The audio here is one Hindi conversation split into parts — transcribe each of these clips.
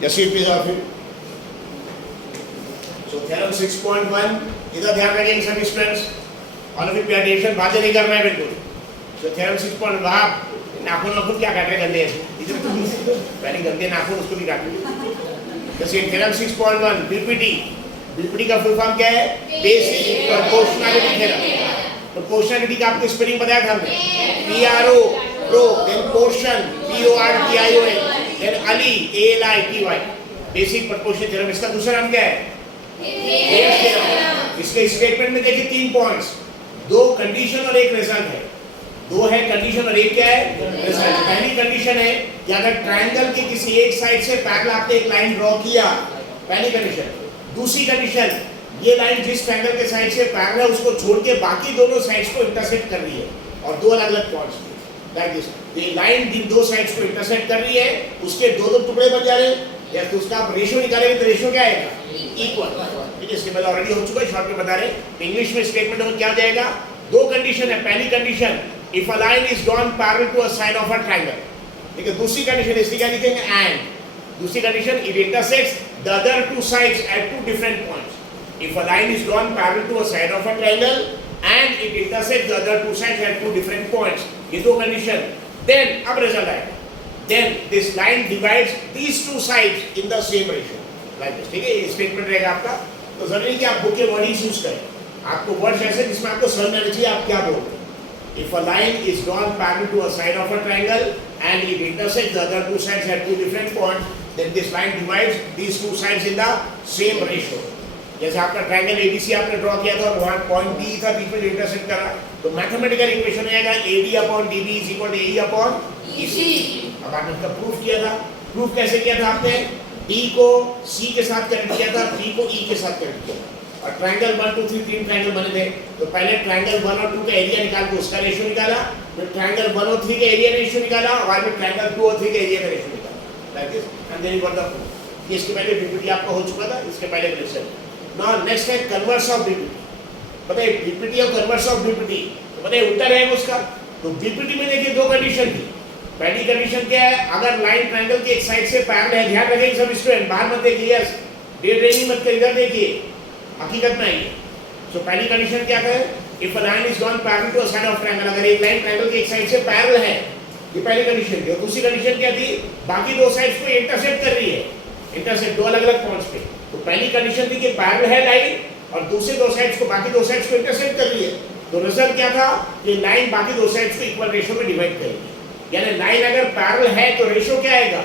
Just repeat of it. So theorem 6.1 इधर ध्यान रखेंगे सभी students, all of you pay attention, बातें नहीं करना है बिल्कुल। So theorem 6.1 वहाँ नाखून क्या काट रहे गंदे ऐसे, इधर पहले गंदे नाखून उसको भी काट लीजिए। जैसे theorem 6.1 बीपीटी का फुल फॉर्म क्या है? Basic proportionality theorem. प्रोपोर्शनैलिटी का आपको स्पेलिंग बताया था हमने, PRO pro, then portion PORTION, then ality ALITY, basic proportion theorem. इसका दूसरा नाम क्या है? इसके स्टेटमेंट में देखिए 3 पॉइंट्स, 2 कंडीशन और 1 रिजल्ट है। 2 है कंडीशन और 1 क्या है? रिजल्ट। पहली कंडीशन है कि अगर ट्रायंगल के किसी एक साइड से पैरेलल आपने एक लाइन ड्रॉ किया, पहली कंडीशन। दूसरी कंडीशन, ये लाइन जिस ट्रायंगल के साइड से पैरेलल है उसको छोड़ के बाकी दोनों साइड्स को इंटरसेक्ट कर रही है और 2 अलग-अलग पॉइंट्स पे, लाइक दिस। ये लाइन जिन 2 साइड्स को इंटरसेक्ट कर रही है, उसके 2 टुकड़े बन जा रहे हैं, या तो उसका आप रेशियो निकालेंगे तो रेशियो क्या आएगा? इक्वल। ठीक है, इसके पहले ऑलरेडी हो चुका है, शॉर्ट में बता रहे हैं। इंग्लिश में स्टेटमेंट में क्या हो जाएगा? 2 कंडीशन है। पहली condition, if a line is drawn parallel to a side of a triangle. ठीक है, दूसरी कंडीशन इसकी क्या लिखेंगे? एंड। दूसरी condition, it intersects the other 2 sides at 2 different points. If a line is drawn parallel to a side of a triangle and it intersects the other 2 sides at 2 different points, ये 2 condition, then अब result आएगा, then this line divides these 2 sides in the same ratio, like this। ठीक है, ये statement रहेगा आपका। तो जरूरी कि आप बुक के वर्ड यूज करें, आपको वर्ड्स ऐसे जिसमें आपको समझ में आना चाहिए आप क्या बोल रहे हैं। If a line is drawn parallel to a side of a triangle and it intersects the other 2 sides at 2 different points, then this line divides these 2 sides in the same ratio। जैसे आपका ट्रायंगल एबीसी आपने ड्रॉ किया था और वहां पॉइंट बी था, बीच में इंटरसेक्ट करा, तो मैथमेटिकल इक्वेशन हो जाएगा AD/DB = AE/EC। अब आपने उसका प्रूफ किया था। प्रूफ कैसे किया था आपने? D को C के साथ कनेक्ट किया था, B को E के साथ कनेक्ट किया था। और ट्रायंगल 1 2 3 3 ट्रायंगल बने थे, तो पहले ट्रायंगल 1 और 2 का एरिया निकाल के उसका रेशियो निकाला, फिर ट्रायंगल 1 और 3 का एरिया रेशियो निकाला, और बाद में ट्रायंगल 2 और 3 का एरिया का रेशियो निकाला, like this, and then you got the proof. ये इसके पहले बीपीटी आपका हो चुका था, इसके पहले लेक्चर। Now next है कन्वर्स ऑफ बीपीटी। पता है बीपीटी और कन्वर्स ऑफ बीपीटी, तो पता है उत्तर है उसका। तो बीपीटी में देखिए 2 कंडीशन थी। पहली कंडीशन क्या है? अगर लाइन ट्रायंगल के एक साइड से पैरेलल है, ध्यान रखेंगे सब स्टूडेंट, बाहर मत देखिए, यस डे ड्रेनिंग मत कर, इधर देखिए, हकीकत में आइए। सो पहली कंडीशन क्या है? If a line is drawn parallel to a side of triangle, अगर एक लाइन ट्रायंगल के एक साइड से पैरेलल है, ये पहली कंडीशन थी। और दूसरी कंडीशन क्या थी? बाकी 2 साइड्स को इंटरसेक्ट कर रही है, इंटरसेक्ट 2 अलग-अलग पॉइंट्स पे। तो पहली कंडीशन थी कि पैरेलल है लाइन और दूसरे 2 साइड्स को, बाकी 2 साइड्स को इंटरसेक्ट कर रही है। तो रिजल्ट क्या था? कि लाइन बाकी 2 साइड्स को इक्वल रेशियो में डिवाइड करेगी, यानी लाइन अगर पैरेलल है तो रेशियो क्या आएगा?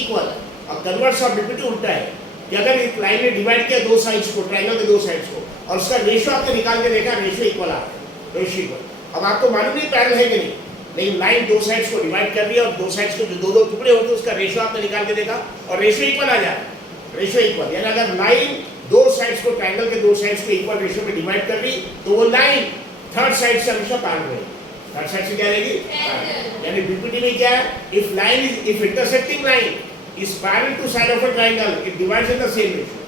इक्वल। और कन्वर्स ऑफ बीपीटी उल्टा है कि अगर इस लाइन ने डिवाइड किया 2 साइड्स को, ट्रायंगल के 2 साइड्स को, और उसका रेशियो आपने निकाल के देखा, रेशियो इक्वल आ रहा है, रेशियो इक्वल। अब आपको मालूम नहीं पैरेलल है कि नहीं, लेकिन लाइन 2 साइड्स को डिवाइड कर रही है और 2 साइड्स को जो 2 टुकड़े होते हैं उसका रेशियो आपने निकाल के देखा और रेशियो इक्वल आ जा रहा है, रेशियो इक्वल। यानी अगर लाइन 2 साइड्स को, ट्रायंगल के 2 साइड्स को इक्वल रेशियो में डिवाइड कर रही, तो वो लाइन थर्ड साइड से हमेशा पैरेलल रहेगी। थर्ड साइड से क्या रहेगी? यानी बीपीटी में क्या है? If line is, if intersecting line is parallel to side of a triangle, it divides in the same ratio.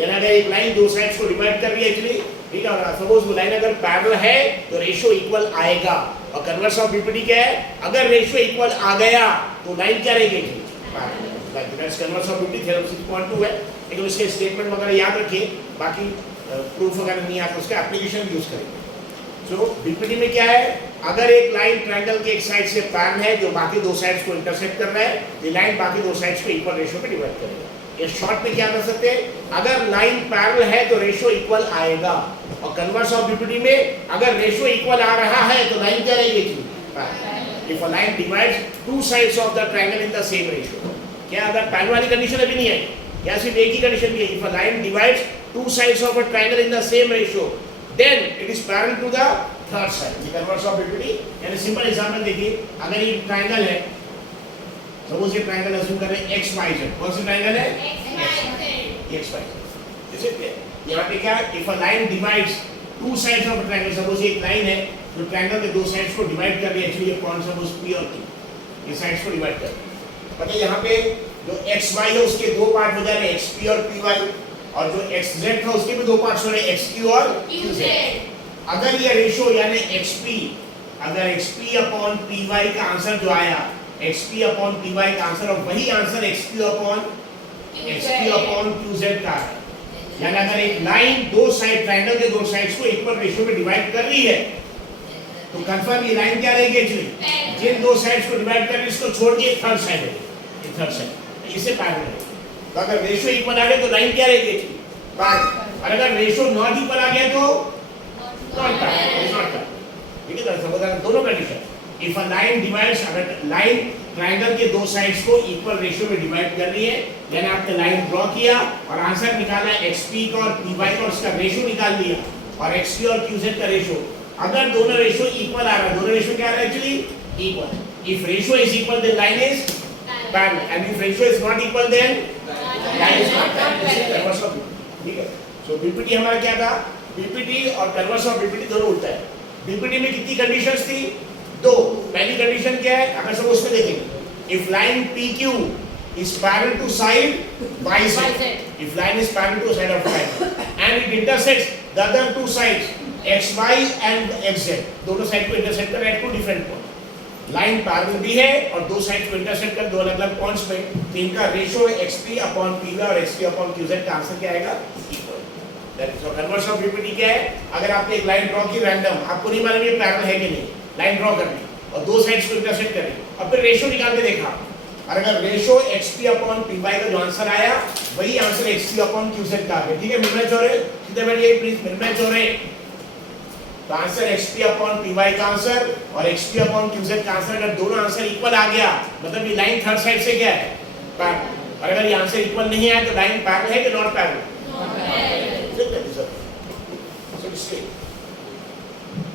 यानी अगर एक लाइन 2 साइड्स को डिवाइड कर रही है एक्चुअली, ठीक है, सपोज वो लाइन अगर पैरेलल है तो रेशियो इक्वल आएगा। और कन्वर्स ऑफ बीपीटी क्या है? अगर रेशियो इक्वल आ गया तो लाइन क्या रहेगी? Parallel. That's converse of BPT theorem 6.2 है। लेकिन इसके स्टेटमेंट वगैरह याद रखिए, बाकी प्रूफ वगैरह नहीं आता, उसका एप्लीकेशन यूज करेंगे। सो बीपीटी में क्या है? अगर एक लाइन ट्रायंगल के एक साइड से पैरेलल है जो बाकी 2 साइड्स को इंटरसेक्ट कर रहा है, ये लाइन बाकी 2 साइड्स को इक्वल रेशियो में डिवाइड करेगा। ये शॉर्ट में क्या कर सकते हैं? अगर लाइन पैरेलल है तो रेशियो इक्वल आएगा। और कन्वर्स ऑफ बीपीटी में अगर रेशियो इक्वल आ रहा है तो लाइन क्या रहेगी? If a line divides 2 sides of the triangle in the same ratio. क्या अगर पैरेलल वाली कंडीशन अभी नहीं आई, क्या सिर्फ एक ही कंडीशन है? If a line divides 2 sides of a triangle in the same ratio, then it is parallel to the third side. ये कन्वर्स ऑफ बीपीटी। यानी सिंपल एग्जांपल देखिए, अगर ये ट्रायंगल है, सपोज ये ट्रायंगल अज्यूम कर रहे हैं XYZ। कौन सा ट्रायंगल है? XYZ। जैसे यहाँ पे क्या, if a line divides 2 sides of a triangle, suppose एक लाइन है जो ट्रायंगल के 2 साइड्स को डिवाइड कर रही है, एक्चुअली ये पॉइंट सपोज P और Q, ये साइड्स को डिवाइड कर रही है। पता है यहाँ पे जो XY है उसके 2 पार्ट हो जा रहे हैं, XP और PY, और जो XZ था उसके भी 2 पार्ट्स हो रहे हैं, XQ और QZ। अगर ये रेशियो यानी XP, अगर XP/PY का आंसर जो आया, XP/PY का आंसर, और वही answer XQ/QZ XP upon QZ का है। यानी अगर एक लाइन दो साइड ट्रायंगल के दो साइड्स को इक्वल रेशियो में डिवाइड कर रही है तो कंफर्म ये लाइन क्या रहेगी एक्चुअली, जिन दो साइड्स को डिवाइड कर रही है इसको छोड़ के थर्ड साइड है, ये थर्ड साइड इसे पैरेलल है। तो अगर रेशियो इक्वल आ गया तो लाइन क्या रहेगी पैरेलल, और अगर रेशियो नॉट इक्वल आ गया तो not parallel, is not parallel. ठीक है, तो समझ दोनों condition. If a line divides, अगर लाइन ट्रायंगल के दो साइड्स को इक्वल रेशियो में डिवाइड कर रही है, यानी आपने लाइन ड्रॉ किया और आंसर निकाला XP का और PY का, उसका रेशियो निकाल दिया और XP और QZ का रेशियो, अगर दोनों रेशियो इक्वल आ रहा है, दोनों रेशियो क्या आ रहा है actually equal, if ratio is equal then line is parallel and if ratio is not equal then line is not parallel. ठीक है, सो बीपीटी हमारा क्या था, बीपीटी और कन्वर्स ऑफ बीपीटी दोनों उल्टा है। बीपीटी में कितनी कंडीशंस थी, दो। पहली कंडीशन क्या है, अगर सब उसमें देखेंगे, if line PQ is parallel to side YZ, if line is parallel to side of line and it intersects the other two sides XY and XZ, दोनों साइड को इंटरसेक्ट कर at two different point, line parallel भी है और दो साइड को इंटरसेक्ट कर दो अलग-अलग पॉइंट्स पे, तो इनका रेशियो XP अपॉन PY और XP अपॉन QZ का आंसर क्या आएगा equal. That is converse of BPT क्या है, अगर आपने एक लाइन ड्रॉ की रैंडम, आपको नहीं मालूम ये पैरेलल है कि नहीं, लाइन ड्रॉ करनी और दो साइड्स को इंटरसेक्ट करें और फिर रेशियो निकाल के देखा, और अगर रेशियो XP अपॉन PY का जो आंसर आया वही आंसर XP अपॉन QZ का आ गया। ठीक है, मिल मैच हो रहे, कितने मिल ये प्लीज मिल मैच हो रहे, तो आंसर XP अपॉन PY का आंसर और XP अपॉन QZ का आंसर, अगर दोनों आंसर इक्वल आ गया मतलब ये लाइन थर्ड साइड से क्या है पैरेलल, और अगर ये आंसर इक्वल नहीं आया तो लाइन पैरेलल है कि नॉट पैरेलल,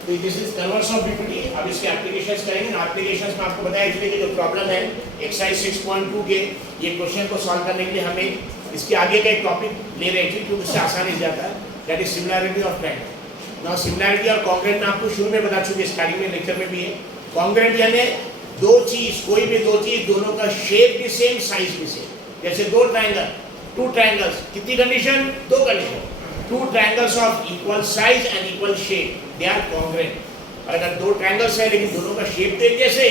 तो this is converse of BPT. अब इसके एप्लीकेशंस करेंगे ना, एप्लीकेशंस में आपको बताया कि जो प्रॉब्लम है एक्सरसाइज 6.2 के ये क्वेश्चन को सॉल्व करने के लिए हमें इसके आगे का एक टॉपिक ले रहे थे क्योंकि उससे आसान हो जाता है, that is similarity of triangle. Now similarity और कॉन्ग्रुएंट में आपको शुरू में बता चुके, स्टार्टिंग में लेक्चर में भी है। कॉन्ग्रुएंट यानी दो चीज, कोई भी दो चीज दोनों का शेप भी सेम, साइज भी सेम। जैसे दो ट्रायंगल, टू ट्रायंगल्स, कितनी कंडीशन, दो condition, two triangles of equal size and equal shape, they are congruent। और अगर दो ट्रायंगल्स है लेकिन दोनों का शेप तो एक जैसे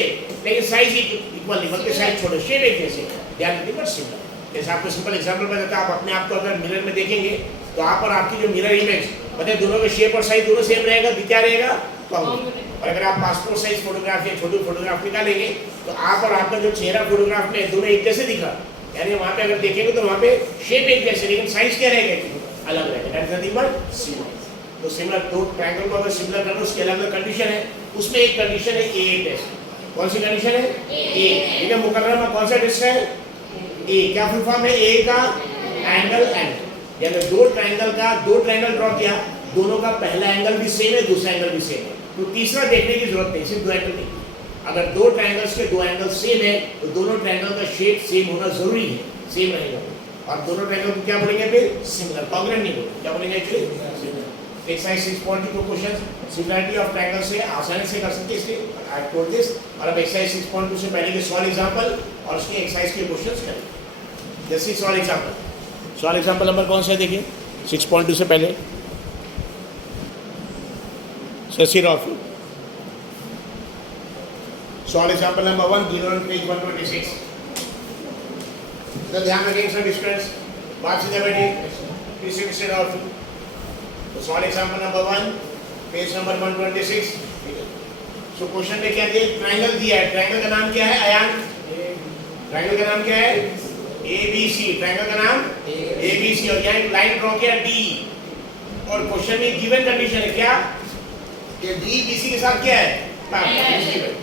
लेकिन साइज इक्वल नहीं, बल्कि साइज छोटे, शेप एक जैसे, they are nothing but similar। जैसे आपको सिंपल एग्जांपल बताता हूं, आप अपने आप को अगर मिरर में देखेंगे तो आप और आपकी जो मिरर इमेज बताए दोनों का शेप और साइज दोनों सेम रहेगा, क्या रहेगा कॉन्ग्रुएंट। और अगर आप पासपोर्ट साइज फोटोग्राफ या छोटी फोटोग्राफ निकालेंगे तो आप और आपका जो चेहरा फोटोग्राफ में दोनों एक जैसे दिखा, यानी वहाँ पे अगर देखेंगे तो वहाँ पे शेप एक जैसे लेकिन साइज क्या रहेगा अलग रहेगा, that is nothing but similar. तो सिमिलर दो ट्रायंगल को अगर सिमिलर करो उसके अलग अलग कंडीशन है, उसमें एक कंडीशन है ए टेस्ट। कौन सी कंडीशन है ए, ठीक है, मुकर्रर में कौन सा टेस्ट है ए, क्या फुल फॉर्म है ए का एंगल एंगल, यानी दो ट्रायंगल ड्रॉ किया, दोनों का पहला एंगल भी सेम है, दूसरा एंगल भी सेम है, तो तीसरा देखने की जरूरत नहीं, सिर्फ दो एंगल नहीं। अगर दो ट्रायंगल्स के दो एंगल सेम है तो दोनों ट्रायंगल का शेप सेम होना जरूरी है, सेम रहेगा, और दोनों ट्रायंगल को क्या बोलेंगे फिर सिमिलर, कॉन्ग्रुएंट नहीं बोलेंगे, क्या बोलेंगे actually similar. Exercise 6.2 questions similarity of triangle से आसानी से कर सकते हैं, इसलिए आई टोल्ड दिस। और अब एक्सरसाइज 6.2 से पहले के सॉल्व एग्जांपल और उसके एक्सरसाइज के क्वेश्चंस करेंगे। जैसे सॉल्व एग्जांपल नंबर कौन सा है देखिए 6.2 से पहले, Shashi Rao. Solve example number 1 given on page 126। तो ध्यान रखेंगे सब स्टूडेंट्स, बात सीधे बैठिए, प्लीज सिट स्टेड आउट। तो solve example number 1 page number 126। So question में क्या दिया, ट्रायंगल दिया है, ट्रायंगल का नाम क्या है अयान, ट्रायंगल का नाम क्या है ABC, ट्रायंगल का नाम ABC, और यहाँ एक लाइन ड्रॉ किया D, और क्वेश्चन में गिवन कंडीशन है क्या कि D BC के साथ क्या है parallel.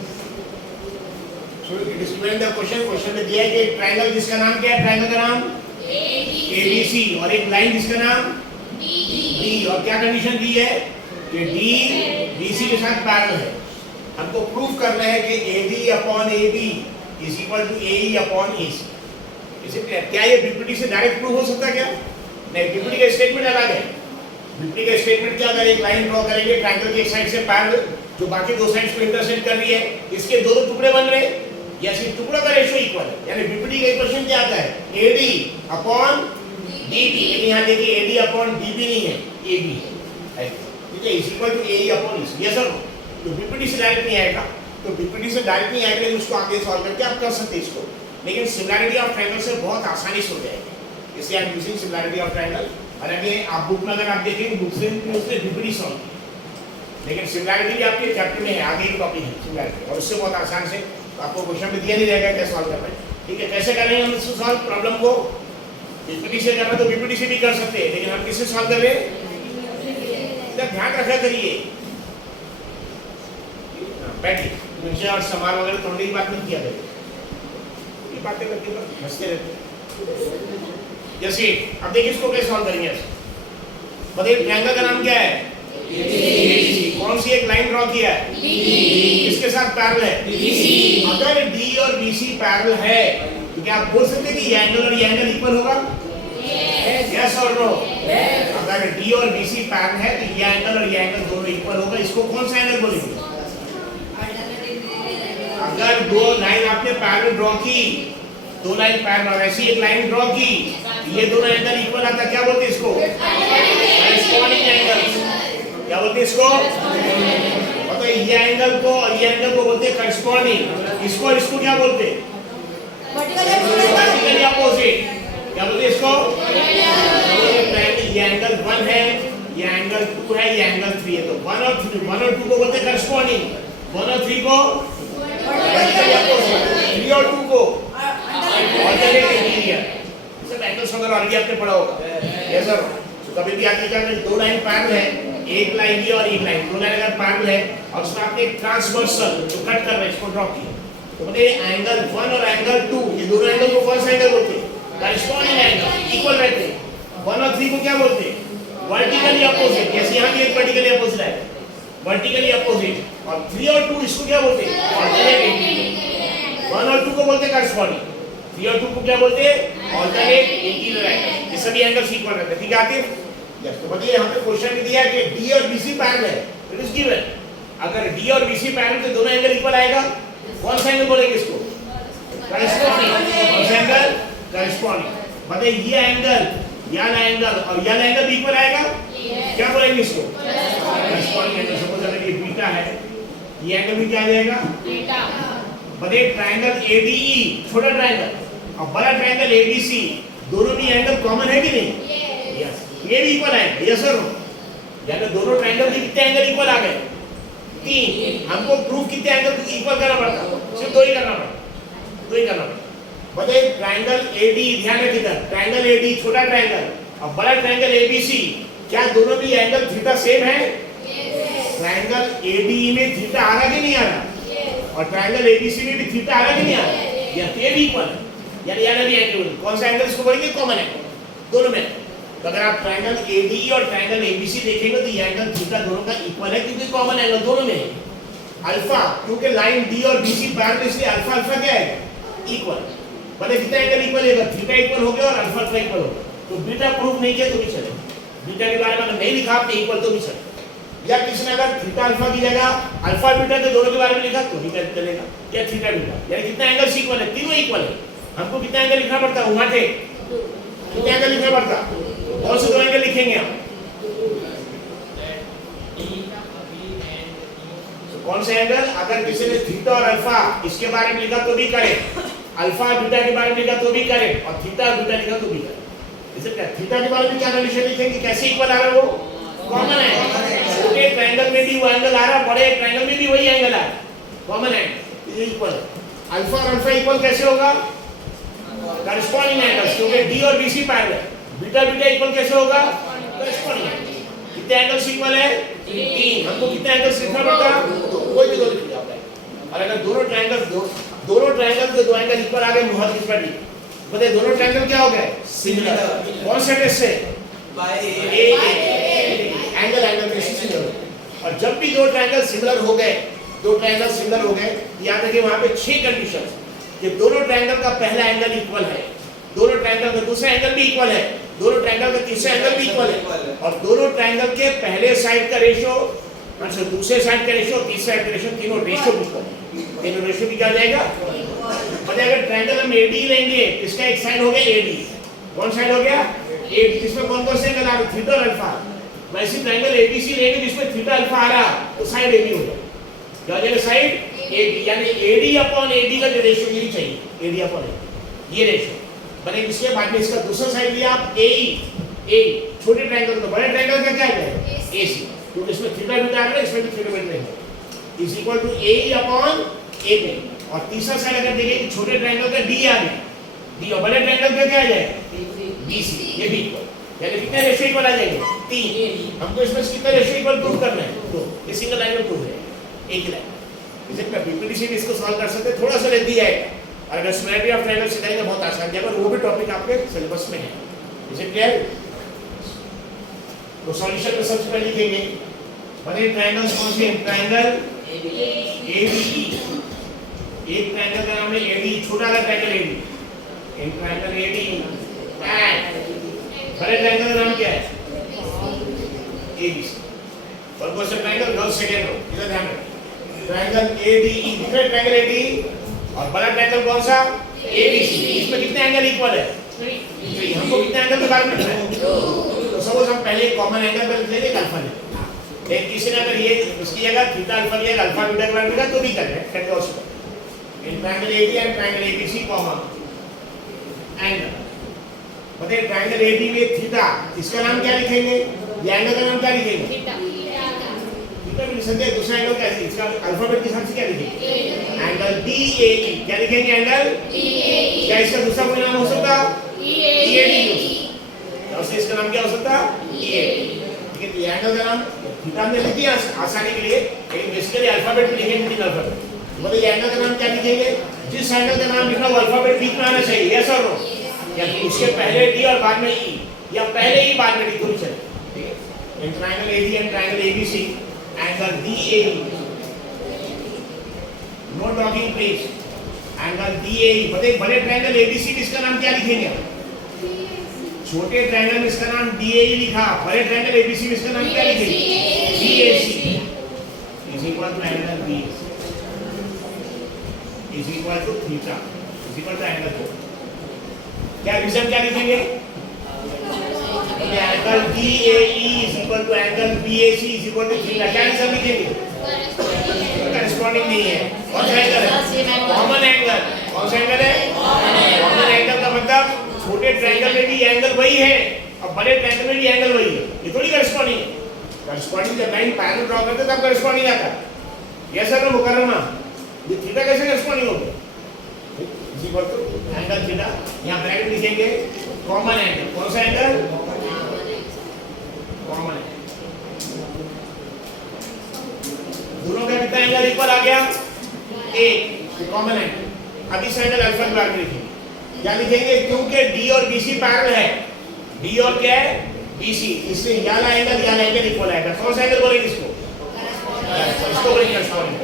So it is given the question में दिया है कि ट्रायंगल जिसका नाम क्या है, ट्रायंगल का नाम ABC, और एक लाइन जिसका नाम D, और क्या कंडीशन दी है कि D BC के साथ पैरेलल है। हमको प्रूव करना है कि AD upon AB is equal to AE upon AC। इसे क्या ये बीपीटी से डायरेक्ट प्रूव हो सकता है क्या, नहीं, बीपीटी का स्टेटमेंट अलग है। बीपीटी का स्टेटमेंट क्या, अगर एक लाइन ड्रॉ करेंगे ट्रायंगल की एक साइड से पैरेलल जो बाकी दो साइड्स को इंटरसेक्ट कर रही है, इसके दो टुकड़े बन रहे हैं या सिर्फ टुकड़ों का रेशियो इक्वल है, यानी बीपीटी का इक्वेशन क्या आता है AD अपॉन DB, लेकिन यहाँ देखिए AD अपॉन DB नहीं है, AB है, ठीक है, is equal to AE upon AC, yes और नो। तो बीपीटी से डायरेक्ट नहीं आएगा, तो बीपीटी से डायरेक्ट नहीं आएगा, लेकिन उसको आगे सॉल्व करके आप कर सकते हैं इसको, लेकिन सिमिलरिटी ऑफ ट्रायंगल से बहुत आसानी से हो जाएगी। इसलिए I am using similarity of triangle. हालांकि आप बुक में अगर आप देखेंगे बुक से उसने विपरीत सॉल्व किया, लेकिन सिमिलरिटी भी आपके चैप्टर में है, आगे एक टॉपिक है सिमिलरिटी, और उससे बहुत आसान से आपको क्वेश्चन में दिया नहीं रहेगा कैसे सॉल्व करना है। ठीक है, कैसे करेंगे हम इसको सॉल्व प्रॉब्लम को? पीपीटी से करना तो पीपीटी से भी कर सकते हैं, लेकिन हम किससे सॉल्व कर रहे हैं? ध्यान रखा करिए। बैठिए, मुझे और समार वगैरह थोड़ी बात नहीं किया करिए, ये बातें करके हंसते रहते। जैसे अब देखिए इसको कैसे सॉल्व करेंगे। बताइए ट्रायंगल का नाम क्या है? ABC। कौन सी एक लाइन ड्रॉ किया है? किसके साथ पैरेलल है? अगर डी और BC पैरेलल है तो क्या आप बोल सकते हैं कि ये एंगल और ये एंगल इक्वल होगा? यस और नो? अगर डी और BC पैरेलल है तो ये एंगल और ये एंगल दोनों इक्वल होगा। इसको कौन सा एंगल बोलेंगे? अगर दो लाइन आपने पैरेलल ड्रॉ की, दो लाइन पैरेलल, ऐसी एक लाइन ड्रॉ की, ये दोनों एंगल इक्वल आता, क्या बोलते हैं इसको? Corresponding angle. क्या बोलते हैं इसको? बताइए ये एंगल को और ये एंगल को बोलते हैं कॉरेस्पॉन्डिंग। इसको और इसको क्या बोलते हैं? Vertically opposite. क्या बोलते हैं इसको? ये एंगल 1 है, ये एंगल 2 है, ये एंगल 3 है, तो 1 और 2 को बोलते हैं कॉरेस्पॉन्डिंग, 1 और 3 को वर्टिकली अपोजिट, 3 और 2 को ऑल्टरनेट इंटीरियर। सब एंगल्स वगैरह ऑलरेडी आपने पढ़ा होगा। Yes sir. तो कभी भी आपने क्या दो लाइन पैरेलल है, एक लाइन ये और एक लाइन, दो लाइन अगर पैरेलल है और उसमें आपने एक ट्रांसवर्सल जो कट कर रहे हैं इसको ड्रॉ किया, तो बताइए एंगल 1 और एंगल 2, ये दोनों एंगल को कौन सा एंगल बोलते हैं? कॉरेस्पॉन्डिंग एंगल, इक्वल रहते हैं। 1 और 3 को क्या बोलते हैं? Vertically opposite. जैसे यहाँ भी एक वर्टिकली अपोजिट है, वर्टिकली अपोजिट, और 3 और 2 इसको क्या बोलते हैं? Alternate interior. 1 और 2 को बोलते हैं कॉरेस्पॉन्डिंग, 3 और 2 को क्या बोलते हैं? Alternate interior angle. ये सभी एंगल्स इक्वल रहते हैं। ठीक है आतिफ? यस। तो बताइए यहाँ पे क्वेश्चन में दिया है कि डी और BC पैरेलल है, इट इज गिवन। अगर डी और BC पैरेलल तो दोनों एंगल इक्वल आएगा। कौन सा एंगल बोलेंगे इसको? कॉरेस्पॉन्डिंग। कौन सा एंगल? कॉरेस्पॉन्डिंग। बताइए ये एंगल, वाला एंगल और वाला एंगल भी इक्वल आएगा। क्या बोलेंगे इसको? Corresponding angle. सपोज अगर ये बीटा है, ये एंगल भी क्या आ जाएगा? बीटा। बताइए ट्रायंगल ADE, छोटा ट्रायंगल, और बड़ा ट्रायंगल ABC, दोनों भी एंगल कॉमन है कि नहीं? यस। ये भी इक्वल है। Yes sir. यानी दोनों ट्रायंगल के कितने एंगल इक्वल आ गए? 3। हमको प्रूफ कितने एंगल इक्वल करना पड़ता? सिर्फ 2 ही करना पड़ता, 2 ही करना पड़ता। बताइए ट्रायंगल AD, ध्यान रखिएगा, ट्रायंगल AD छोटा ट्रायंगल और बड़ा ट्रायंगल ABC, क्या दोनों भी एंगल थीटा सेम है? ट्रायंगल ADE में थीटा आ रहा कि नहीं आ रहा? और ट्रायंगल ABC में भी थीटा आ रहा कि नहीं आ रहा? ये भी इक्वल है, यानी यानी भी एंगल। कौन सा एंगल इसको बोलेंगे? कॉमन एंगल दोनों में। तो अगर आप ट्रायंगल ADE और ट्रायंगल ABC देखेंगे तो ये एंगल थीटा दोनों का इक्वल है, क्योंकि कॉमन एंगल दोनों में है। अल्फा, क्योंकि लाइन D और BC पैरेलल, इसलिए अल्फा अल्फा क्या है? इक्वल। मतलब कितना एंगल इक्वल है? थीटा इक्वल हो गया और अल्फा अल्फा इक्वल हो गया। तो बीटा प्रूफ नहीं किया तो भी चलेगा, बीटा के बारे में अगर नहीं लिखा आपने इक्वल तो भी चलेगा। या किसी ने अगर थीटा अल्फा की जगह अल्फा बीटा के दोनों के बारे में लिखा तो भी चलेगा, या थीटा बीटा, यानी कितना एंगल इक्वल है? तीनों इक्वल है। हमको कितना एंगल लिखना पड़ता है? उमाटे कितना एंगल लिखना पड़ता? कौन से 2 एंगल लिखेंगे आप? तो कौन से एंगल? अगर किसी ने थीटा और अल्फा इसके बारे में लिखा तो भी करे, अल्फा बीटा के बारे में लिखा तो भी करे, और थीटा बीटा लिखा तो भी करे। इसे क्या थीटा के बारे में क्या रिलेशन लिखेंगे? कैसे इक्वल आ रहा है? वो कॉमन है। छोटे ट्रायंगल में भी वो एंगल आ रहा है, बड़े ट्रायंगल में भी वही एंगल आ रहा है, कॉमन एंगल, ये इक्वल है। अल्फा और अल्फा इक्वल कैसे होगा? कॉरेस्पॉन्डिंग एंगल्स, क्योंकि D और BC parallel. Beta beta equal कैसे होगा? Corresponding angle. कितने एंगल्स इक्वल है? 3। हमको कितने एंगल्स लिखना पड़ता? कोई भी 2 लिख लिया आपने। और अगर दोनों ट्रायंगल के 2 एंगल इक्वल आ गए, मुहर किस पर? बताइए दोनों ट्रायंगल क्या हो गए? सिमिलर। कौन से केस से? एंगल के सिमिलर। और जब भी 2 ट्रायंगल सिमिलर हो गए, याद रखिए वहां पे 6 कंडीशन कि दोनों ट्रायंगल का पहला एंगल इक्वल है, दोनों ट्रायंगल का दूसरा एंगल भी इक्वल है, दोनों ट्रायंगल का तीसरा एंगल भी इक्वल है, और दोनों ट्रायंगल के पहले साइड का रेशियो, अच्छा दूसरे साइड का रेशियो, तीसरे साइड का रेशियो, तीनों रेशियो इक्वल है। तीनों रेशियो भी क्या जाएगा? मतलब अगर ट्रायंगल हम AD लेंगे, इसका एक साइड हो गया AD, कौन साइड हो गया? AD। इसमें कौन कौन से एंगल आ रहे? थीटा और अल्फा। वैसे ट्रायंगल ABC लेंगे जिसमें थीटा अल्फा आ रहा तो साइड AB हो जाएगा। क्या हो जाएगा? साइड AB, यानी AD अपॉन AD का जो रेशियो यही चाहिए, AD अपॉन AD, ये रेशियो। बने इसके बाद में इसका दूसरा साइड लिया आप ए छोटे ट्रायंगल, तो बड़े ट्रायंगल का क्या है AC, क्योंकि इसमें थीटा बीटा है, इसमें भी थीटा बीटा है, is equal to AE upon AB। और तीसरा साइड अगर देखें कि छोटे ट्रायंगल का D आ गया, D और बड़े ट्रायंगल का क्या आ जाएगा BC, ये भी इक्वल, यानी कितने रेशियो इक्वल आ जाएंगे 3। हमको इसमें कितना रेशियो इक्वल प्रूव करना है, तो ये सिंगल लाइन में प्रूव है, एक ही लाइन। इसे मैं पीपीटी से भी इसको सॉल्व कर सकते हैं, थोड़ा सा लेंथी आएगा, और अगर सिमेट्री ऑफ ट्रायंगल सिखाएंगे बहुत आसान जाएगा, वो भी टॉपिक आपके सिलेबस में है। इसे क्लियर? तो सॉल्यूशन में सबसे पहले लिखेंगे बने ट्रायंगल्स कौन से हैं, ट्रायंगल ADE, एक ट्रायंगल का नाम है ADE, छोटा वाला ट्रायंगल ADE, एक ट्रायंगल ADE एंड बड़े ट्रायंगल का नाम क्या है ABC। और कौन सा ट्रायंगल, नो सेकंड रो, इधर ध्यान रखिए, ट्रायंगल ADE, दूसरा ट्रायंगल ADE और बड़ा ट्रायंगल कौन सा ABC। इसमें कितने एंगल इक्वल है 3, हमको कितने एंगल के बारे में पता है, तो सपोज हम पहले कॉमन एंगल पर ले लेंगे अल्फा ले, एक किसी ने अगर ये इसकी जगह थीटा अल्फा लिया, अल्फा बीटा के बारे में तो भी कर रहे हैं, कैसे हो सकता है, in triangle AD and triangle ABC comma angle, बताइए ट्रायंगल AD में थीटा, इसका नाम क्या लिखेंगे, ये एंगल का नाम क्या लिखेंगे थीटा भी लिख सकते हैं, दूसरा एंगल कैसे, इसका अल्फाबेट के हिसाब से क्या लिखेंगे एंगल DAE, क्या लिखेंगे एंगल DAE, क्या इसका दूसरा कोई नाम हो सकता EAD, और से इसका नाम क्या हो सकता EAD, ठीक है। तो ये एंगल का नाम थीटा में लिख दिया आसानी के लिए, लेकिन बेसिकली अल्फाबेट में लिखेंगे 3 अल्फाबेट, मतलब ये एंगल का नाम क्या लिखेंगे, जिस एंगल का नाम लिखना वो अल्फाबेट बीच में आना चाहिए, यस और नो, या उसके पहले D और बाद में E, या पहले ही बाद में D कोई चले, ठीक है। In triangle AD and triangle ABC angle DAE, know talking please, angle DAE, बताइए बड़े ट्रायंगल ABC इसका नाम क्या लिखेंगे, छोटे ट्रायंगल में इसका नाम DAE लिखा, बड़े ट्रायंगल ABC में इसका नाम क्या लिखेंगे BAC, is equal to angle BAC is equal to theta is equal to angle 4। क्या रीजन क्या लिखेंगे, angle DAE is equal to angle BAC is equal to theta, क्या रीजन लिखेंगे, करेस्पॉन्डिंग नहीं है, कौन सा एंगल है कॉमन एंगल, कौन सा एंगल है कॉमन एंगल, का मतलब छोटे ट्रायंगल में भी एंगल वही है और बड़े ट्रायंगल में भी एंगल वही है, ये थोड़ी करेस्पॉन्डिंग है, करेस्पॉन्डिंग जब लाइन पैरेलल ड्रॉ करते तब करेस्पॉन्डिंग आता है, ये सर मुकर्रमा, ये थीटा कैसे करेस्पॉन्डिंग होगा, is equal to angle theta, यहां ब्रैकेट लिखेंगे कॉमन एंगल, कौन सा एंगल कॉमन एंगल, दोनों का कितना एंगल इक्वल आ गया 1, कॉमन एंगल। अब इस एंगल अल्फा के बारे में लिखेंगे, क्या लिखेंगे, क्योंकि D और BC पैरेलल है, D और क्या है BC, इसलिए ये वाला एंगल इक्वल आएगा, कौन सा एंगल बोलेंगे इसको बोलेंगे करेस्पॉन्डिंग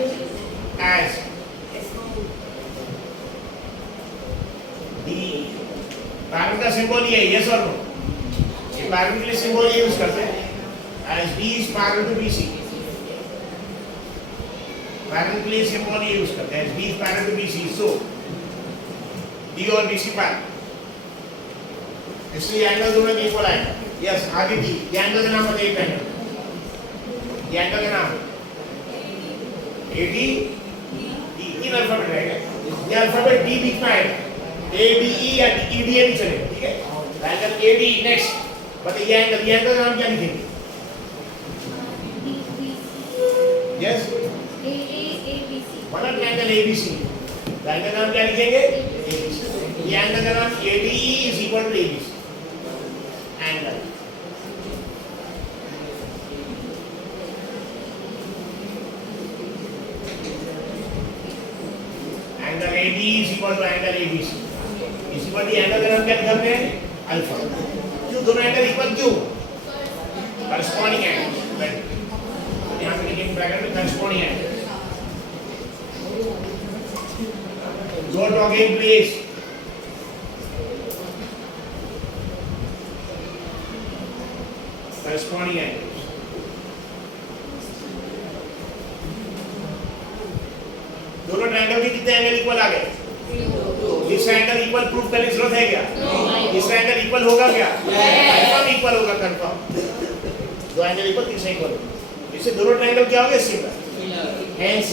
एज D, पैरेलल का सिंबल ये है, यस और नो, ये पैरेलल के लिए सिंबल ये यूज करते हैं as D is parallel to BC, parallel के लिए सिंबल ये यूज करते हैं as D is parallel to BC, so D और BC पैरेलल, इसलिए एंगल दोनों के इक्वल आएगा, यस। आगे D, ये एंगल का नाम बताइए, एंगल ये एंगल का नाम AD, तीन अल्फाबेट रहेगा, ये अल्फाबेट D बीच में आएगा, ADE या EDA भी चलेगा, ठीक है। एंगल AD नेक्स्ट, बताइए ये एंगल का नाम क्या लिखेंगे, यस बड़ा ट्रायंगल ABC, एंगल का नाम क्या लिखेंगे ABC, ये एंगल का नाम ADE is equal to ABC angle, angle ADE is equal to angle ABC is equal to angle का नाम क्या लिखते हैं अल्फा, क्यों दोनों एंगल इक्वल, क्यों करेस्पॉन्डिंग एंगल, यहां पे लिखेंगे ब्रैकेट में corresponding angle, no talking please, corresponding angles, दोनों ट्रायंगल के कितने एंगल इक्वल आ गए, इस एंगल इक्वल प्रूफ करने की जरूरत है क्या, इस एंगल इक्वल होगा क्या, कंफर्म इक्वल होगा, कंफर्म, दो एंगल इक्वल, तीसरा इक्वल होगा, इससे दोनों ट्रायंगल क्या हो गए सिमिलर, हेंस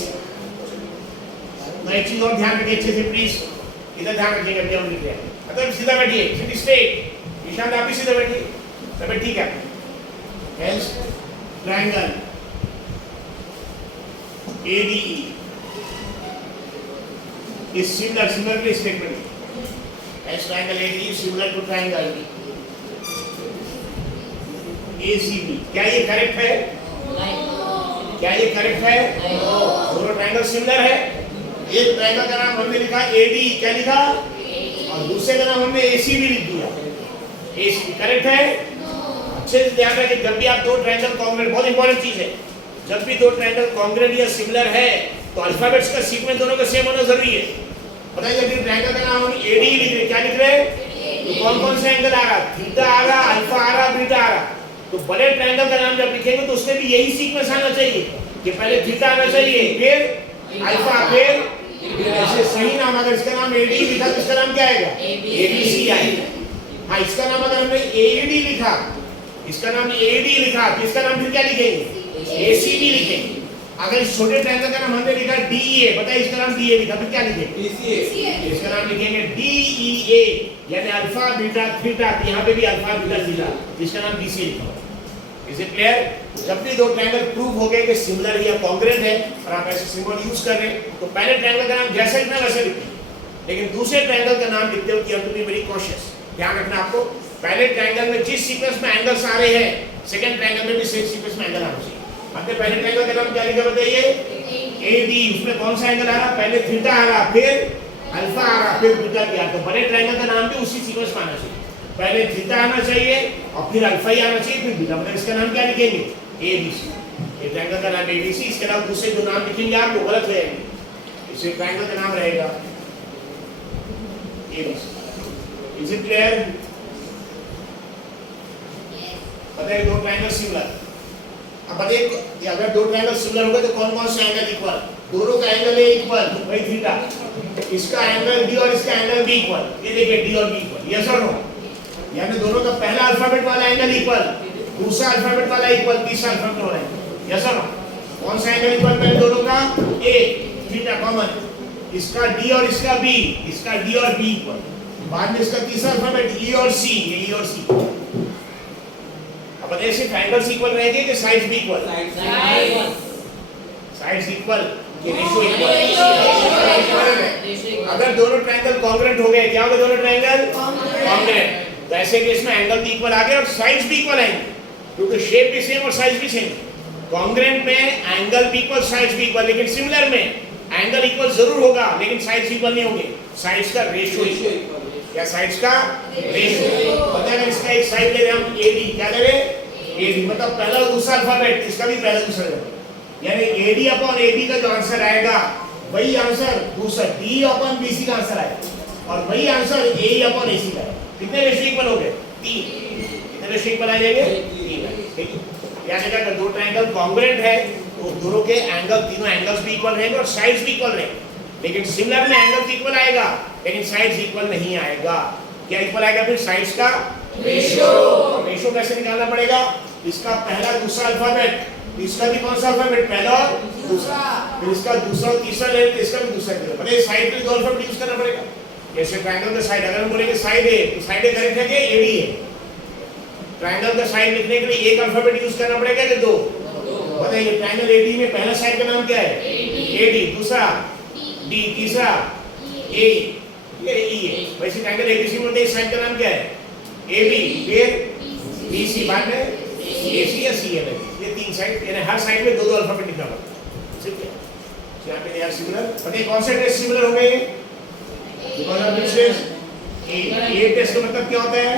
तो एक चीज और ध्यान रखिए अच्छे से प्लीज, इधर ध्यान रखिएगा, अभी हम लिख रहे हैं मतलब सीधा बैठिए, सिटी स्ट्रेट। ईशान आप भी सीधा बैठिए, तब ठीक है। Hence triangle ADE is similar to statement. Hence triangle ADE is similar to triangle ACB. क्या ये करेक्ट है? क्या ये करेक्ट है? दोनों ट्रायंगल सिमिलर है। एक ट्रायंगल का नाम हमने लिखा ADE, क्या लिखा? और दूसरे का नाम हमने ACB लिख दिया। ACB करेक्ट है? अच्छे से ध्यान रखिए, जब भी आप दो ट्रायंगल कॉन्ग्रुएंट, बहुत इंपॉर्टेंट चीज है, जब भी दो ट्रायंगल कॉन्ग्रुएंट या सिमिलर है तो अल्फाबेट्स का सीक्वेंस दोनों का सेम होना जरूरी है। बताइए, जब ट्रायंगल का नाम हम ADE लिख रहे, क्या लिख रहे हैं? तो कौन कौन से एंगल आ रहा? थीटा आ रहा, अल्फा आ रहा, बीटा आ रहा। तो बड़े ट्रायंगल का नाम जब लिखेंगे तो उसमें भी यही सीक्वेंस आना चाहिए कि पहले थीटा आना चाहिए, फिर अल्फा, फिर ऐसे सही नाम। अगर इसका नाम ADE लिखा तो इसका नाम क्या आएगा? ABC आएगा। हाँ, इसका नाम अगर हमने AED लिखा, इसका नाम AED लिखा तो इसका नाम फिर क्या लिखेंगे? ACB लिखेंगे। अगर इस छोटे ट्रायंगल का नाम हमने लिखा DEA, बताइए इसका नाम DA लिखा तो क्या लिखेंगे? इसका नाम लिखेंगे DEA, यानी अल्फा बीटा थीटा। यहाँ पे भी अल्फा बीटा थीटा, इसका नाम DCA लिखा। Is it clear? जब भी दो ट्रायंगल प्रूव हो गए कि सिमिलर या कॉन्ग्रुएंट है और आप ऐसे सिंबल यूज कर रहे हैं, तो पहले ट्रायंगल का नाम जैसा लिखना वैसे लिखना, लेकिन दूसरे ट्रायंगल का नाम लिखते वक्त you have to be very cautious. ध्यान रखना आपको, पहले ट्रायंगल में जिस सीक्वेंस में एंगल्स आ रहे हैं, सेकंड ट्रायंगल में भी सेम सीक्वेंस में एंगल आना चाहिए। आपने पहले ट्रायंगल का नाम क्या लिखा बताइए? AD, उसमें कौन सा एंगल आ रहा? पहले थीटा आ रहा, फिर अल्फा आ रहा, फिर बीटा भी आ रहा। तो बड़े ट्रायंगल का नाम भी उसी सीक्वेंस में आना चाहिए, पहले थीटा आना चाहिए और फिर अल्फा ही आना चाहिए, फिर बीटा। मतलब इसका नाम क्या लिखेंगे? ABC। ये ट्रायंगल का नाम ABC, इसके अलावा दूसरे जो नाम लिखेंगे आप वो गलत रहेंगे। इसे ट्रायंगल का नाम रहेगा ABC। Is it clear? बताइए, दो ट्रायंगल सिमिलर। अब बताइए, अगर दो ट्रायंगल सिमिलर हो गए तो कौन कौन से एंगल इक्वल? दोनों का एंगल है इक्वल, भाई थीटा। इसका एंगल D और इसका एंगल B इक्वल। ये देखिए D और B इक्वल, यस और नो? यानी दोनों का पहला अल्फाबेट वाला एंगल इक्वल, दूसरा अल्फाबेट वाला इक्वल, तीसरा अल्फाबेट वाला इक्वल, यस और नो? कौन सा एंगल इक्वल? पहले दोनों का A, थीटा कॉमन, इसका D और इसका B, इसका D और B इक्वल। बाद में इसका तीसरा अल्फाबेट E और C, ये E और C। अब बताइए, सिर्फ एंगल्स इक्वल रहेंगे कि साइड्स भी इक्वल? साइड्स इक्वल कि रेशियो इक्वल? अगर दोनों ट्रायंगल कॉन्ग्रुएंट हो गए, क्या हो गए दोनों ट्रायंगल? कॉन्ग्रुएंट। तो ऐसे केस में एंगल भी इक्वल आ गए और साइड्स भी इक्वल आएंगे, क्योंकि शेप भी सेम और साइज भी सेम। कॉन्ग्रुएंट में एंगल भी इक्वल, साइड्स भी इक्वल, लेकिन सिमिलर में एंगल इक्वल जरूर होगा लेकिन साइड्स इक्वल नहीं होंगे। साइड्स का रेशियो इक्वल, या साइड्स का रेशियो। पता है, इसका एक साइड ले रहे हम AD, क्या ले रहे? AD, मतलब पहला और दूसरा अल्फाबेट, इसका भी पहला दूसरा अल्फाबेट, यानी AD अपॉन AB का जो आंसर आएगा वही आंसर दूसरा D अपॉन BC का आंसर आएगा, और वही आंसर AE अपॉन AC का है। कितने रेशियो इक्वल हो गए? 3। कितने रेशियो इक्वल आ जाएंगे? 3। ठीक है, यानी अगर दो ट्रायंगल कॉन्ग्रुएंट है तो दोनों के एंगल, तीनों एंगल्स भी इक्वल रहेंगे और साइड्स भी इक्वल रहेंगे। लेकिन सिमिलर में एंगल्स इक्वल आएगा लेकिन साइड्स इक्वल नहीं आएगा। क्या इक्वल आएगा? फिर साइड्स का रेशियो। रेशियो कैसे निकालना पड़ेगा? इसका पहला दूसरा अल्फाबेट, इसका भी कौन सा अल्फाबेट? पहला और दूसरा, फिर इसका दूसरा और तीसरा ले तो इसका भी दूसरा ले। मतलब साइड पे दो अल्फाबेट यूज करना पड़ेगा। जैसे ट्रायंगल का साइड, अगर हम बोलेंगे साइड A तो साइड A करेक्ट है कि AD है? ट्रायंगल का साइड लिखने के लिए एक अल्फाबेट यूज करना पड़ेगा कि दो? बताइए, ट्रायंगल AD में पहला साइड का नाम क्या है? AD, दूसरा D, तीसरा A, ये E है। वैसे ट्रायंगल ABC में इस साइड का नाम क्या है? AB, फिर BC, बाद में AC या CA है। ये तीन साइड, यानी हर साइड में दो दो अल्फाबेट लिखना पड़ता है। ठीक है, यहाँ पे यार सिमिलर। बताइए कौन से टेस्ट सिमिलर हो गए? बिकॉज़ ऑफ दिस ये टेस्ट का मतलब क्या होता है?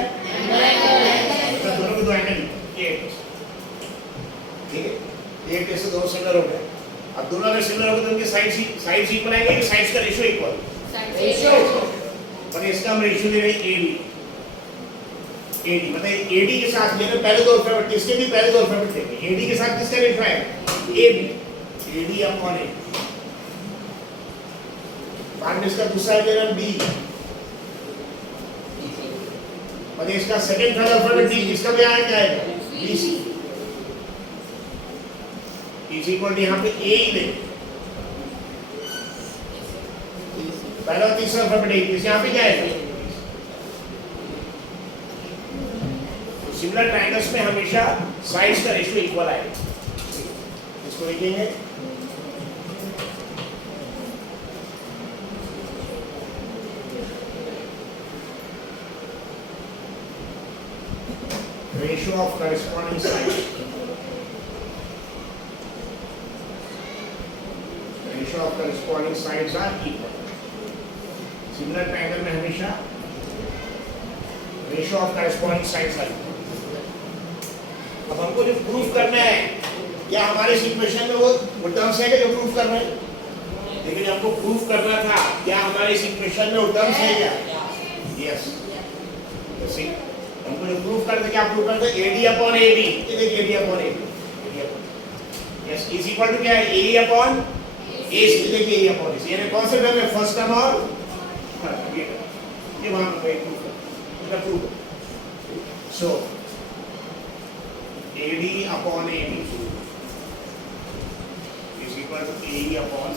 मतलब दोनों के दो एंगल, ये ठीक है, एक टेस्ट से दोनों सिमिलर हो गए। अब दोनों अगर सिमिलर हो गए तो उनके साइड्स इक्वल आएंगे कि साइड्स का रेशियो इक्वल? रेशियो। पर इसका हम रेशियो ले रहे हैं AD। बताइए, AD के साथ लेकर पहले दो अल्फाबेट, इसके भी पहले दो अल्फाबेट लेंगे। AD के साथ किसका रेशियो है? AB, AD upon A। बाद में इसका दूसरा ले रहे हैं B। बताइए, इसका सेकंड थर्ड अल्फाबेट D, इसका भी आया क्या है? BC। इज इक्वल टू यहाँ पे A ही ले, पहला और तीसरा अल्फाबेट A, यहाँ पे क्या है? सिमिलर ट्रायंगल्स में हमेशा साइड्स का रेशियो इक्वल आएगा। इसको लिखेंगे ratio of corresponding sides, ratio of corresponding sides are equal। Similar triangle में हमेशा ratio of corresponding sides are equal। अब हमको जो प्रूफ करना है, क्या हमारे इक्वेशन में वो टर्म्स है जो प्रूफ कर रहे हैं? लेकिन हमको प्रूफ करना था, क्या हमारे इक्वेशन में वो टर्म्स है क्या? यस। हमको जो प्रूफ करते क्या प्रूफ करते AD upon AB, ये देखिए AD upon AB, yes is equal to क्या है AE upon AC, देखिए AE upon AC, यानी कौन से टर्म है? फर्स्ट टर्म और ये वहां पे प्रूफ है, proof. So AD upon AB is equal to AE upon,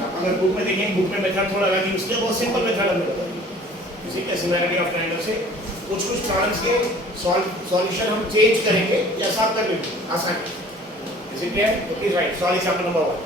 अगर बुक में देखें, बुक में मेथड थोड़ा अलग यूज किया, बहुत सिंपल मेथड हमने बताया। इसी का सिमिलरिटी ऑफ ट्रायंगल से कुछ टर्म्स के सॉल्यूशन हम चेंज करेंगे या साफ कर लेंगे आसान। Is it clear? Please right solve example number 1।